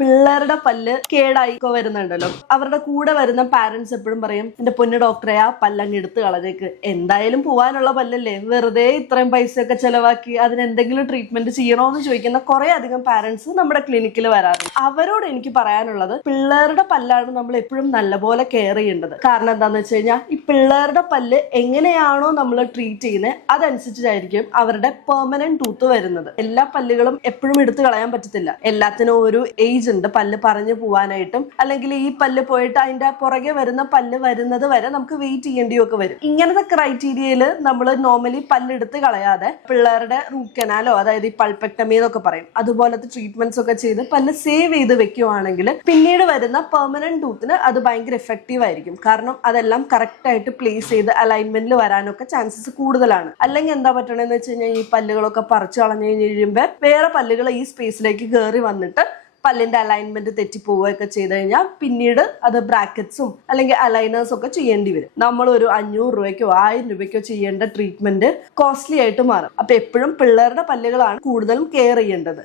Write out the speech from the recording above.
പിള്ളേരുടെ പല്ല് കേടായിക്കോ വരുന്നുണ്ടല്ലോ, അവരുടെ കൂടെ വരുന്ന പാരന്റ്സ് എപ്പോഴും പറയും എന്റെ പൊന്നു ഡോക്ടറെ ആ പല്ലങ്ങ് എടുത്ത് കളഞ്ഞേക്ക്, എന്തായാലും പോവാനുള്ള പല്ലല്ലേ, വെറുതെ ഇത്രയും പൈസയൊക്കെ ചെലവാക്കി അതിന് എന്തെങ്കിലും ട്രീറ്റ്മെന്റ് ചെയ്യണോന്ന് ചോദിക്കുന്ന കുറെ അധികം പാരന്റ്സ് നമ്മുടെ ക്ലിനിക്കിൽ വരാറുണ്ട്. അവരോട് എനിക്ക് പറയാനുള്ളത്, പിള്ളേരുടെ പല്ലാണ് നമ്മൾ എപ്പോഴും നല്ലപോലെ കെയർ ചെയ്യേണ്ടത്. കാരണം എന്താന്ന് വെച്ച് കഴിഞ്ഞാൽ ഈ പിള്ളേരുടെ പല്ല് എങ്ങനെയാണോ നമ്മൾ ട്രീറ്റ് ചെയ്യുന്നത് അതനുസരിച്ചായിരിക്കും അവരുടെ പെർമനന്റ് ടൂത്ത് വരുന്നത്. എല്ലാ പല്ലുകളും എപ്പോഴും എടുത്തു കളയാൻ പറ്റത്തില്ല. എല്ലാത്തിനും ഒരു ഏജ് ഉണ്ട് പല്ല് പറഞ്ഞു പോവാനായിട്ടും, അല്ലെങ്കിൽ ഈ പല്ല് പോയിട്ട് അതിന്റെ പുറകെ വരുന്ന പല്ല് വരുന്നത് വരെ നമുക്ക് വെയിറ്റ് ചെയ്യേണ്ടിയൊക്കെ വരും. ഇങ്ങനത്തെ ക്രൈറ്റീരിയയിൽ നമ്മൾ നോർമലി പല്ലെടുത്ത് കളയാതെ പിള്ളേരുടെ റൂട്ട് കനാലോ, അതായത് ഈ പൾപെക്ടമി എന്നൊക്കെ പറയും, അതുപോലത്തെ ട്രീറ്റ്മെന്റ്സ് ഒക്കെ ചെയ്ത് പല്ല് സേവ് ചെയ്ത് വെക്കുവാണെങ്കിൽ പിന്നീട് വരുന്ന പെർമനന്റ് ടൂത്തിന് അത് ഭയങ്കര എഫക്റ്റീവ് ആയിരിക്കും. കാരണം അതെല്ലാം കറക്റ്റ് ആയിട്ട് പ്ലേസ് ചെയ്ത് അലൈൻമെന്റിൽ വരാനൊക്കെ ചാൻസസ് കൂടുതലാണ്. അല്ലെങ്കിൽ എന്താ പറ്റണെന്ന് വെച്ച് കഴിഞ്ഞാൽ ഈ പല്ലുകളൊക്കെ പറിച്ചു കളഞ്ഞു കഴിയുമ്പോൾ വേറെ പല്ലുകൾ ഈ സ്പേസിലേക്ക് കയറി വന്നിട്ട് പല്ലിന്റെ അലൈൻമെന്റ് തെറ്റിപ്പോവുകയൊക്കെ ചെയ്ത് കഴിഞ്ഞാൽ പിന്നീട് അത് ബ്രാക്കറ്റ്സും അല്ലെങ്കിൽ അലൈനേഴ്സും ഒക്കെ ചെയ്യേണ്ടി വരും. നമ്മൾ ഒരു 500 രൂപയ്ക്കോ 1000 രൂപയ്ക്കോ ചെയ്യേണ്ട ട്രീറ്റ്മെന്റ് കോസ്റ്റ്ലി ആയിട്ട് മാറും. അപ്പൊ എപ്പോഴും പിള്ളേരുടെ പല്ലുകളാണ് കൂടുതലും കെയർ ചെയ്യേണ്ടത്.